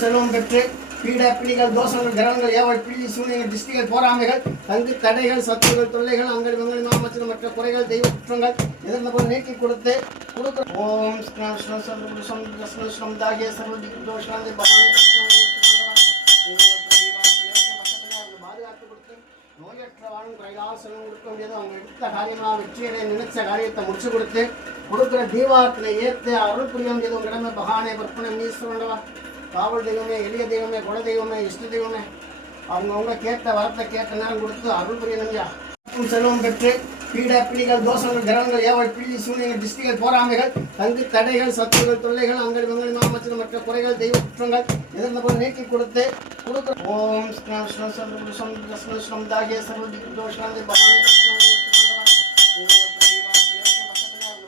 செல்வம் பெற்று பீட பிடிகள் தோஷங்கள் கிரகங்கள் ஏவல் பிள்ளி சூனியங்கள் திருஷ்டிகள் போராமைகள் தங்கு தடைகள் சத்துகள் தொல்லைகள் அங்கள் வெங்கல் மாமச்சல் மற்ற குறைகள் தெய்வ குற்றங்கள் எதிர்ந்த போல் நீக்கி கொடுத்து கொடுக்க ஓம் தாகிய சர்வதி தோஷாந்தி பாதுகாத்து கொடுத்து நோயற்ற வாழும் கைலாசனம் கொடுக்க முடியாது அவங்க எடுத்த காரியமாக வெற்றியடைய நினைச்ச காரியத்தை முடிச்சு கொடுத்து கொடுக்குற தீபாரத்தினை ஏற்று அருள் புரிய முடியாது உங்க கடமை பகானே பற்பனை மீசுவண்டவா காவல் தெய்வமே எளிய தெய்வமே குல தெய்வமே இஷ்ட தெய்வமே அவங்கவுங்க கேட்ட வரத்தை கேட்ட நேரம் கொடுத்து அருள் புரியணுங்கய்யா. செல்வம் பெற்று பீட பிடிகள் தோஷங்கள் கிரகங்கள் ஏவல் பிள்ளி சூனியங்கள் திருஷ்டிகள் போராமைகள் தங்கு தடைகள் சத்துகள் தொல்லைகள் அங்கள் வெங்கல் மாமச்சல் மற்ற குறைகள் தெய்வ குற்றங்கள் எதிர்ந்த போல் நீக்கி கொடுத்து கொடுக்க ஓம் தாகிய சர்வதி தோஷாந்தி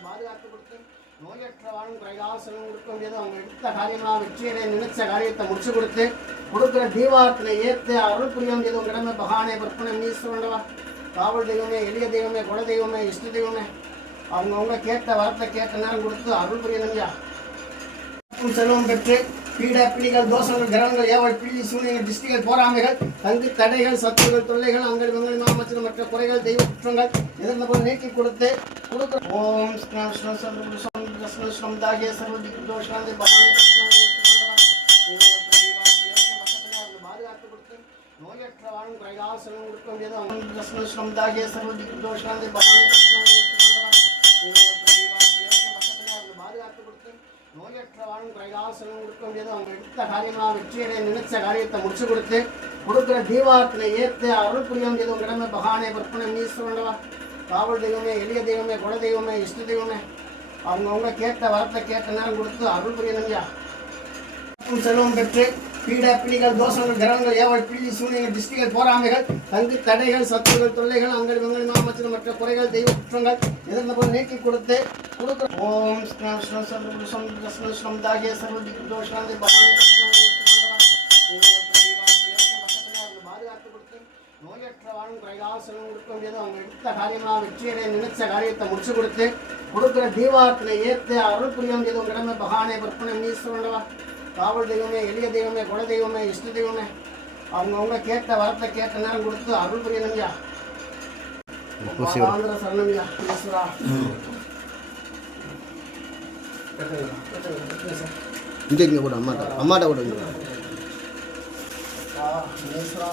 பாதுகாத்து கொடுத்து நோயற்ற வாழும் கைலாசனம் கொடுக்க முடியாது அவங்க எடுத்த காரியமாக வெற்றியடைய நினைச்ச காரியத்தை முடிச்சு கொடுத்து கொடுக்குற தீபாரத்தினை ஏற்று அருள் புரிய முடியாது உங்க கடமை பகானே பற்பனை மீசுவண்டவா காவல் தெய்வமே எளிய தெய்வமே குல தெய்வமே இஷ்ட தெய்வமே அவங்கவுங்க கேட்ட வரத்தை கேட்ட நேரம் கொடுத்து அருள் புரியணுங்கய்யா. செல்வம் பெற்று பீட பிடிகள் தோஷங்கள் கிரகங்கள் ஏவல் பிள்ளி சூனியங்கள் திருஷ்டிகள் போராமைகள் தங்கு தடைகள் சத்துகள் தொல்லைகள் அங்கள் வெங்கல் மாமச்சல் மற்ற குறைகள் தெய்வ குற்றங்கள் எதிர்ந்த போல் நீக்கி கொடுத்து கொடுக்க ஓம் தாகிய சர்வதி தோஷாந்தி பாதுகாத்து கொடுத்து நோயற்ற வாழும் கைலாசனம் கொடுக்க முடியாது அவங்க தாகிய சர்வதி தோஷாந்தி பாதுகாத்து கொடுத்து நோயற்ற வாழும் கைலாசனம் கொடுக்க முடியாது அவங்க எடுத்த காரியமாக வெற்றியடைய நினைச்ச காரியத்தை முடிச்சு கொடுத்து கொடுக்குற தீபாரத்தினை ஏற்று அருள் புரிய முடியாது உங்க கடமை பகானே பற்பனை மீசுவண்டவா காவல் தெய்வமே எளிய தெய்வமே குல தெய்வமே இஷ்ட தெய்வமே அவங்கவுங்க கேட்ட வரத்தை கேட்ட நேரம் கொடுத்து அருள் புரியணுங்கய்யா. செல்வம் பெற்று பீட பிடிகள் தோஷங்கள் கிரகங்கள் ஏவல் பிள்ளி சூனியங்கள் திருஷ்டிகள் போராமைகள் தங்கு தடைகள் சத்துகள் தொல்லைகள் அங்கள் வெங்கல் மாமச்சல் மற்ற குறைகள் தெய்வ குற்றங்கள் எதிர்ந்த போல் நீக்கி கொடுத்து கொடுக்க ஓம் தாகிய சர்வதி தோஷாந்தி பாதுகாத்து கொடுத்து நோயற்ற வாழும் கைலாசனம் கொடுக்க முடியாது அவங்க எடுத்த காரியமாக வெற்றியடைய நினைச்ச காரியத்தை முடிச்சு கொடுத்து கொடுக்குற தீபாரத்தினை ஏற்று அருள் புரிய முடியாது உங்க கடமை பகானே பற்பனை மீசுவண்டவா காவல் தெய்வமே எளிய தெய்வமே குல தெய்வமே இஷ்ட தெய்வமே அவங்கவுங்க கேட்ட வரத்தை கேட்ட நேரம் கொடுத்து அருள் புரியணுங்கய்யா. ஆந்திர சரணம்யா ஈஸ்வரா. இங்கே கூட அம்மாட்ட கூட ஈஸ்வரா